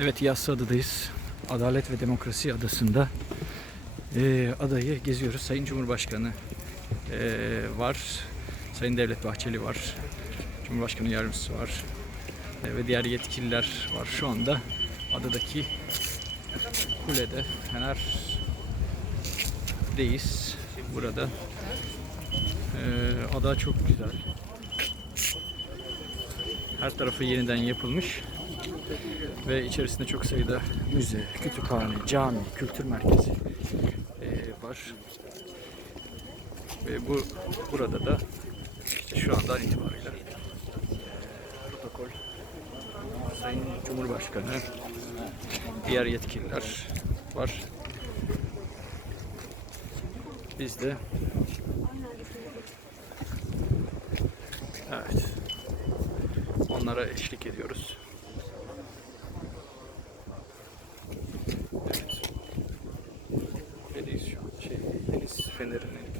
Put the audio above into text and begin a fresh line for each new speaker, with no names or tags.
Evet Yassıada'dayız. Adalet ve Demokrasi Adası'nda Ee, adayı geziyoruz. Sayın Cumhurbaşkanı ee, var. Sayın Devlet Bahçeli var. Cumhurbaşkanı Yardımcısı var. Ee, ve diğer yetkililer var. Şu anda adadaki kulede Fener'deyiz. Burada. Ee, ada çok güzel. Her tarafı yeniden yapılmış ve içerisinde çok sayıda müze, kütüphane, cami, kültür merkezi eee, var. Ve bu burada da işte şu andan itibariyle eee, protokol, Sayın Cumhurbaşkanı, diğer yetkililer var. Biz de evet onlara eşlik ediyoruz. Evet. Deniz